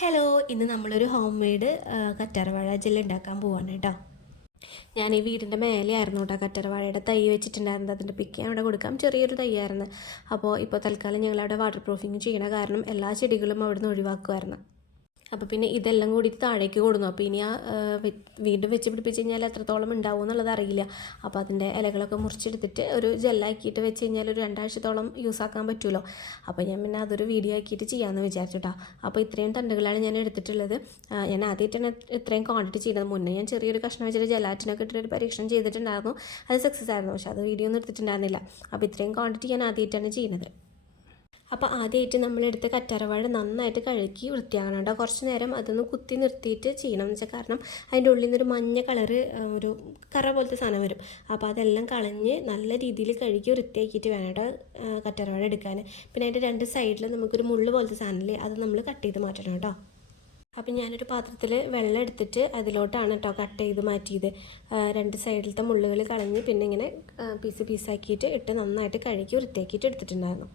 Hello, ഇന്ന് നമ്മളൊരു home made കറ്റാർവാഴ ജെല്ല് ഉണ്ടാക്കാൻ പോവാണ് കേട്ടോ. ഞാൻ ഈ വീടിൻ്റെ മേലെയായിരുന്നു കേട്ടോ കറ്റാർവാഴയുടെ തൈ വെച്ചിട്ടുണ്ടായിരുന്നത്. അതിൻ്റെ പിക്ക് ഞാൻ അവിടെ കൊടുക്കാം. ചെറിയൊരു തൈയായിരുന്നു. അപ്പോൾ ഇപ്പോൾ തൽക്കാലം ഞങ്ങളവിടെ വാട്ടർ പ്രൂഫിങ് ചെയ്യണ കാരണം എല്ലാ ചെടികളും അവിടെ നിന്ന് ഒഴിവാക്കുമായിരുന്നു. അപ്പോൾ പിന്നെ ഇതെല്ലാം കൂടിയിട്ട് താഴേക്ക് കൊടുന്നു. അപ്പോൾ ഇനി വീണ്ടും വെച്ച് പിടിപ്പിച്ച് കഴിഞ്ഞാൽ എത്രത്തോളം ഉണ്ടാവും എന്നുള്ളത് അറിയില്ല. അപ്പോൾ അതിൻ്റെ ഇലകളൊക്കെ മുറിച്ചെടുത്തിട്ട് ഒരു ജെല്ലാക്കിയിട്ട് വെച്ച് കഴിഞ്ഞാൽ ഒരു 2 ആഴ്ചത്തോളം യൂസ് ആക്കാൻ പറ്റുമല്ലോ. അപ്പോൾ ഞാൻ പിന്നെ അതൊരു വീഡിയോ ആക്കിയിട്ട് ചെയ്യാമെന്ന് വിചാരിച്ചു കേട്ടോ. അപ്പോൾ ഇത്രയും തണ്ടുകളാണ് ഞാൻ എടുത്തിട്ടുള്ളത്. ഞാൻ ആദ്യമായിട്ടാണ് ഇത്രയും ക്വാണ്ടിറ്റി ചെയ്യുന്നത്. മുന്നേ ഞാൻ ചെറിയൊരു കഷ്ണം വെച്ചിട്ട് ജലാറ്റിനൊക്കെ ഇട്ടിട്ടൊരു പരീക്ഷണം ചെയ്തിട്ടുണ്ടായിരുന്നു. അത് സക്സസ് ആയിരുന്നു. പക്ഷേ അത് വീഡിയോ ഒന്നും എടുത്തിട്ടുണ്ടായിരുന്നില്ല. അപ്പോൾ ഇത്രയും ക്വാണ്ടിറ്റി ഞാൻ ആദ്യമായിട്ടാണ് ചെയ്യുന്നത്. അപ്പോൾ ആദ്യമായിട്ട് നമ്മളെടുത്ത കറ്റാർവാഴ നന്നായിട്ട് കഴുകി വൃത്തിയാക്കണം കേട്ടോ. കുറച്ച് നേരം അതൊന്ന് കുത്തി നിർത്തിയിട്ട് ചെയ്യണം എന്ന് വെച്ചാൽ കാരണം അതിൻ്റെ ഉള്ളിൽ നിന്നൊരു മഞ്ഞ കളറ് ഒരു കറ പോലത്തെ സാധനം വരും. അപ്പോൾ അതെല്ലാം കളഞ്ഞ് നല്ല രീതിയിൽ കഴുകി വൃത്തിയാക്കിയിട്ട് വേണം കേട്ടോ കറ്റാർവാഴ എടുക്കാൻ. പിന്നെ അതിൻ്റെ 2 സൈഡിൽ നമുക്കൊരു മുള്ള് പോലത്തെ സാധനമില്ലേ, അത് നമ്മൾ കട്ട് ചെയ്ത് മാറ്റണം കേട്ടോ. അപ്പം ഞാനൊരു പാത്രത്തിൽ വെള്ളം എടുത്തിട്ട് അതിലോട്ടാണ് കേട്ടോ കട്ട് ചെയ്ത് മാറ്റിയത്. 2 സൈഡിലത്തെ മുള്ളുകൾ കളഞ്ഞ് പിന്നെ ഇങ്ങനെ പീസാക്കിയിട്ട് ഇട്ട് നന്നായിട്ട് കഴുകി വൃത്തിയാക്കിയിട്ട് എടുത്തിട്ടുണ്ടായിരുന്നു.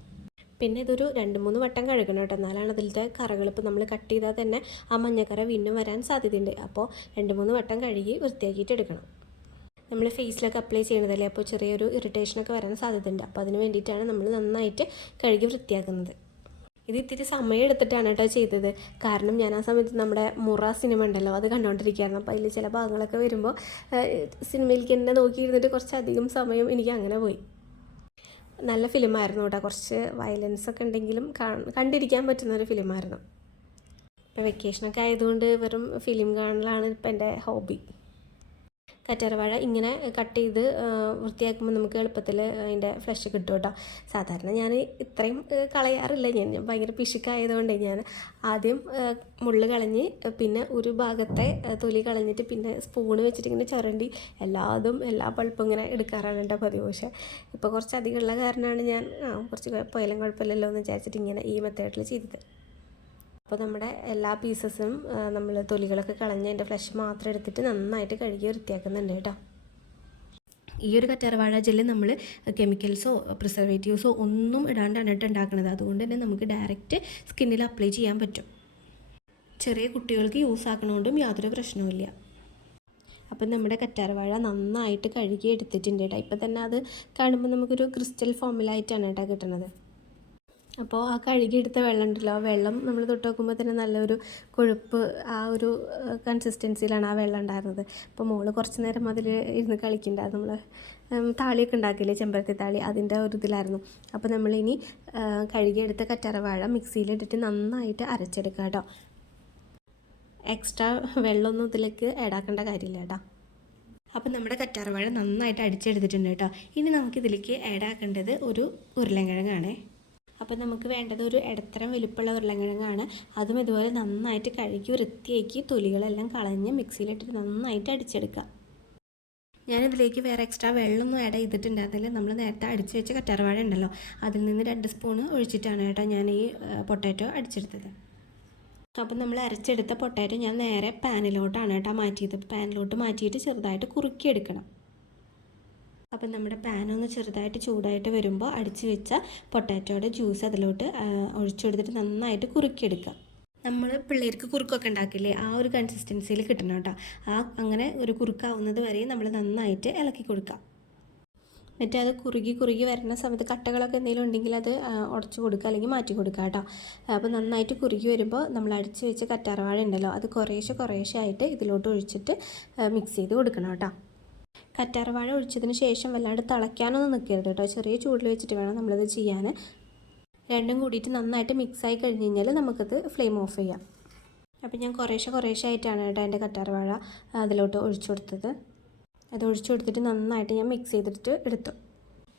പിന്നെ ഇതൊരു 2-3 വട്ടം കഴുകണം കേട്ടോ. എന്നാലാണ് അതിലത്തെ കറകൾ ഇപ്പോൾ നമ്മൾ കട്ട് ചെയ്താൽ തന്നെ ആ മഞ്ഞക്കറ വീണ്ടും വരാൻ സാധ്യതയുണ്ട്. അപ്പോൾ 2-3 വട്ടം കഴുകി വൃത്തിയാക്കിയിട്ട് എടുക്കണം. നമ്മൾ ഫേസിലൊക്കെ അപ്ലൈ ചെയ്യണതല്ലേ, അപ്പോൾ ചെറിയൊരു ഇറിറ്റേഷനൊക്കെ വരാൻ സാധ്യതയുണ്ട്. അപ്പോൾ അതിന് വേണ്ടിയിട്ടാണ് നമ്മൾ നന്നായിട്ട് കഴുകി വൃത്തിയാക്കുന്നത്. ഇത് ഇത്തിരി സമയം എടുത്തിട്ടാണ് കേട്ടോ ചെയ്തത്. കാരണം ഞാൻ ആ സമയത്ത് നമ്മുടെ മുറ സിനിമ ഉണ്ടല്ലോ, അത് കണ്ടുകൊണ്ടിരിക്കുകയായിരുന്നു. അപ്പോൾ അതിൽ ചില ഭാഗങ്ങളൊക്കെ വരുമ്പോൾ സിനിമയിലേക്ക് തന്നെ നോക്കിയിരുന്നിട്ട് കുറച്ചധികം സമയം എനിക്ക് അങ്ങനെ പോയി. നല്ല ഫിലിമായിരുന്നു കേട്ടോ. കുറച്ച് വയലൻസൊക്കെ ഉണ്ടെങ്കിലും കണ്ടിരിക്കാൻ പറ്റുന്നൊരു ഫിലിമായിരുന്നു. ഇപ്പോൾ വെക്കേഷനൊക്കെ ആയതുകൊണ്ട് വെറും ഫിലിം കാണലാണ് ഇപ്പം എൻ്റെ ഹോബി. കറ്റാർവാഴ ഇങ്ങനെ കട്ട് ചെയ്ത് വൃത്തിയാക്കുമ്പോൾ നമുക്ക് എളുപ്പത്തിൽ അതിൻ്റെ ഫ്ലഷ് കിട്ടും കേട്ടോ. സാധാരണ ഞാൻ ഇത്രയും കളയാറില്ല. ഞാൻ ഭയങ്കര പിശുക്കായതുകൊണ്ട് ഞാൻ ആദ്യം മുള്ള് കളഞ്ഞ് പിന്നെ ഒരു ഭാഗത്തെ തൊലി കളഞ്ഞിട്ട് പിന്നെ സ്പൂണ് വെച്ചിട്ട് ഇങ്ങനെ ചുരണ്ടി എല്ലാ പൾപ്പും ഇങ്ങനെ എടുക്കാറാണ് കേട്ടോ പതിവ്. പക്ഷേ ഇപ്പോൾ കുറച്ച് അധികമുള്ള കാരണമാണ് ഞാൻ കുറച്ച് പോയാലും കുഴപ്പമില്ലല്ലോ എന്ന് വിചാരിച്ചിട്ട് ഇങ്ങനെ ഈ മെത്തേഡിൽ ചെയ്തത്. അപ്പോൾ നമ്മുടെ എല്ലാ പീസസും നമ്മൾ തൊലികളൊക്കെ കളഞ്ഞ് അതിൻ്റെ ഫ്ലഷ് മാത്രം എടുത്തിട്ട് നന്നായിട്ട് കഴുകി വൃത്തിയാക്കുന്നുണ്ട് കേട്ടോ. ഈ ഒരു കറ്റാർവാഴ ജെല്ല് നമ്മൾ കെമിക്കൽസോ പ്രിസർവേറ്റീവ്സോ ഒന്നും ഇടാണ്ടാണ് കേട്ടോ ഉണ്ടാക്കുന്നത്. അതുകൊണ്ട് തന്നെ നമുക്ക് ഡയറക്റ്റ് സ്കിന്നിൽ അപ്ലൈ ചെയ്യാൻ പറ്റും. ചെറിയ കുട്ടികൾക്ക് യൂസ് ആക്കണോണ്ടും യാതൊരു പ്രശ്നവുമില്ല. അപ്പം നമ്മുടെ കറ്റാർവാഴ നന്നായിട്ട് കഴുകി എടുത്തിട്ടുണ്ട് കേട്ടോ. ഇപ്പം തന്നെ അത് കാണുമ്പോൾ നമുക്കൊരു ക്രിസ്റ്റൽ ഫോമിലായിട്ടാണ് കേട്ടോ കിട്ടുന്നത്. അപ്പോൾ ആ കഴുകിയെടുത്ത വെള്ളം ഉണ്ടല്ലോ, ആ വെള്ളം നമ്മൾ തൊട്ട് നോക്കുമ്പോൾ തന്നെ നല്ലൊരു കൊഴുപ്പ് ആ ഒരു കൺസിസ്റ്റൻസിയിലാണ് ആ വെള്ളം ഉണ്ടായിരുന്നത്. അപ്പോൾ മോള് കുറച്ച് നേരം അതിൽ ഇരുന്ന് കളിക്കുന്നുണ്ടായിരുന്നു. നമ്മൾ താളിയൊക്കെ ഉണ്ടാക്കില്ലേ, ചെമ്പരത്തി താളി, അതിൻ്റെ ഒരു ഇതിലായിരുന്നു. അപ്പോൾ നമ്മളിനി കഴുകിയെടുത്ത കറ്റാർവാഴ മിക്സിയിലിട്ടിട്ട് നന്നായിട്ട് അരച്ചെടുക്കുക കേട്ടോ. എക്സ്ട്രാ വെള്ളമൊന്നും ഇതിലേക്ക് ആഡാക്കേണ്ട കാര്യമില്ല കേട്ടോ. അപ്പം നമ്മുടെ കറ്റാർവാഴ നന്നായിട്ട് അടിച്ചെടുത്തിട്ടുണ്ട് കേട്ടോ. ഇനി നമുക്കിതിലേക്ക് ആഡാക്കേണ്ടത് ഒരു ഉരുളൻകിഴങ്ങാണേ. അപ്പോൾ നമുക്ക് വേണ്ടത് ഒരു ഇടത്തരം വലിപ്പമുള്ള ഉരുളൻകിഴങ്ങാണ്. അതും ഇതുപോലെ നന്നായിട്ട് കഴുകി വൃത്തിയാക്കി തൊലികളെല്ലാം കളഞ്ഞ് മിക്സിയിലിട്ടിട്ട് നന്നായിട്ട് അടിച്ചെടുക്കുക. ഞാനിതിലേക്ക് വേറെ എക്സ്ട്രാ വെള്ളമൊന്നും ആഡ് ചെയ്തിട്ടുണ്ടായിരുന്നില്ല. നമ്മൾ നേരത്തെ അടിച്ച് വെച്ച കറ്റാർവാഴ ഉണ്ടല്ലോ, അതിൽ നിന്ന് 2 സ്പൂണ് ഒഴിച്ചിട്ടാണ് കേട്ടോ ഞാൻ ഈ പൊട്ടാറ്റോ അടിച്ചെടുത്തത്. അപ്പം നമ്മൾ അരച്ചെടുത്ത പൊട്ടാറ്റോ ഞാൻ നേരെ പാനിലോട്ടാണ് കേട്ടോ മാറ്റിയത്. പാനിലോട്ട് മാറ്റിയിട്ട് ചെറുതായിട്ട് കുറുക്കിയെടുക്കണം. അപ്പം നമ്മുടെ പാനൊന്ന് ചെറുതായിട്ട് ചൂടായിട്ട് വരുമ്പോൾ അടിച്ച് വെച്ച പൊട്ടാറ്റോയുടെ ജ്യൂസ് അതിലോട്ട് ഒഴിച്ചു കൊടുത്തിട്ട് നന്നായിട്ട് കുറുക്കിയെടുക്കുക. നമ്മൾ പിള്ളേർക്ക് കുറുക്കൊക്കെ ഉണ്ടാക്കില്ലേ, ആ ഒരു കൺസിസ്റ്റൻസിയിൽ കിട്ടണം കേട്ടോ. അങ്ങനെ ഒരു കുറുക്കാവുന്നത് വരെ നമ്മൾ നന്നായിട്ട് ഇളക്കി കൊടുക്കുക. എന്നിട്ട് അത് കുറുകി വരുന്ന സമയത്ത് കട്ടകളൊക്കെ എന്തെങ്കിലും ഉണ്ടെങ്കിൽ അത് ഉടച്ചു കൊടുക്കുക, അല്ലെങ്കിൽ മാറ്റി കൊടുക്കുക കേട്ടോ. അപ്പോൾ നന്നായിട്ട് കുറുകി വരുമ്പോൾ നമ്മൾ അടിച്ച് വെച്ച കറ്റാർവാഴ ഉണ്ടല്ലോ, അത് കുറേശ്ശെ ആയിട്ട് ഇതിലോട്ട് ഒഴിച്ചിട്ട് മിക്സ് ചെയ്ത് കൊടുക്കണം കേട്ടോ. കറ്റാർവാഴ ഒഴിച്ചതിന് ശേഷം വല്ലാണ്ട് തിളയ്ക്കാനൊന്നും നിൽക്കരുത് കേട്ടോ. ചെറിയ ചൂടിൽ വെച്ചിട്ട് വേണം നമ്മളിത് ചെയ്യാൻ. രണ്ടും കൂടിയിട്ട് നന്നായിട്ട് മിക്സായി കഴിഞ്ഞ് കഴിഞ്ഞാൽ നമുക്കത് ഫ്ലെയിം ഓഫ് ചെയ്യാം. അപ്പോൾ ഞാൻ കുറേശ്ശെ ആയിട്ടാണ് കേട്ടോ എൻ്റെ കറ്റാർവാഴ അതിലോട്ട് ഒഴിച്ചു കൊടുത്തത്. അത് ഒഴിച്ചു കൊടുത്തിട്ട് നന്നായിട്ട് ഞാൻ മിക്സ് ചെയ്തിട്ട് എടുത്തു.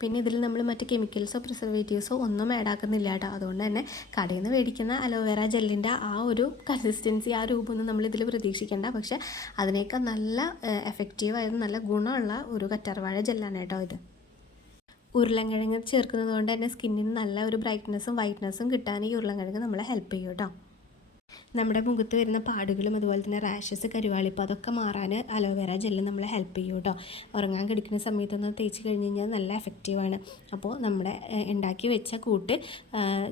പിന്നെ ഇതിൽ നമ്മൾ മറ്റ് കെമിക്കൽസോ പ്രിസർവേറ്റീവ്സോ ഒന്നും ആഡാക്കുന്നില്ല കേട്ടോ. അതുകൊണ്ട് തന്നെ കടയിൽ നിന്ന് മേടിക്കുന്ന അലോവേറ ജെല്ലിൻ്റെ ആ ഒരു കൺസിസ്റ്റൻസി, ആ രൂപമൊന്നും നമ്മളിതിൽ പ്രതീക്ഷിക്കേണ്ട. പക്ഷേ അതിനേക്കാൾ നല്ല എഫക്റ്റീവായത് നല്ല ഗുണമുള്ള ഒരു കറ്റാർവാഴ ജെല്ലാണ് കേട്ടോ ഇത്. ഉരുളൻകിഴങ്ങ് ചേർക്കുന്നത് കൊണ്ട് തന്നെ സ്കിന്നിന് നല്ല ഒരു ബ്രൈറ്റ്നസ്സും വൈറ്റ്നസ്സും കിട്ടാൻ ഈ ഉരുളൻകിഴങ്ങ് നമ്മളെ ഹെൽപ്പ് ചെയ്യും കേട്ടോ. നമ്മുടെ മുഖത്ത് വരുന്ന പാടുകളും അതുപോലെ തന്നെ റാഷസ്, കരുവാളിപ്പ് അതൊക്കെ മാറാൻ അലോവേര ജെല്ല് നമ്മളെ ഹെൽപ്പ് ചെയ്യും കേട്ടോ. ഉറങ്ങാൻ കിടക്കുന്ന സമയത്തൊന്ന് തേച്ച് കഴിഞ്ഞ് കഴിഞ്ഞാൽ നല്ല എഫക്റ്റീവാണ്. അപ്പോൾ നമ്മുടെ ഉണ്ടാക്കി വെച്ച കൂട്ട്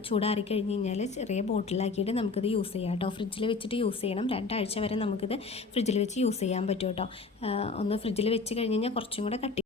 ചൂടാറി കഴിഞ്ഞ് കഴിഞ്ഞാൽ ചെറിയ ബോട്ടിലാക്കിയിട്ട് നമുക്കിത് യൂസ് ചെയ്യാം കേട്ടോ. ഫ്രിഡ്ജിൽ വെച്ചിട്ട് യൂസ് ചെയ്യണം. 2 ആഴ്ച വരെ നമുക്കിത് ഫ്രിഡ്ജിൽ വെച്ച് യൂസ് ചെയ്യാൻ പറ്റും കേട്ടോ. ഒന്ന് ഫ്രിഡ്ജിൽ വെച്ച് കഴിഞ്ഞ് കഴിഞ്ഞാൽ കുറച്ചും കൂടെ കട്ടി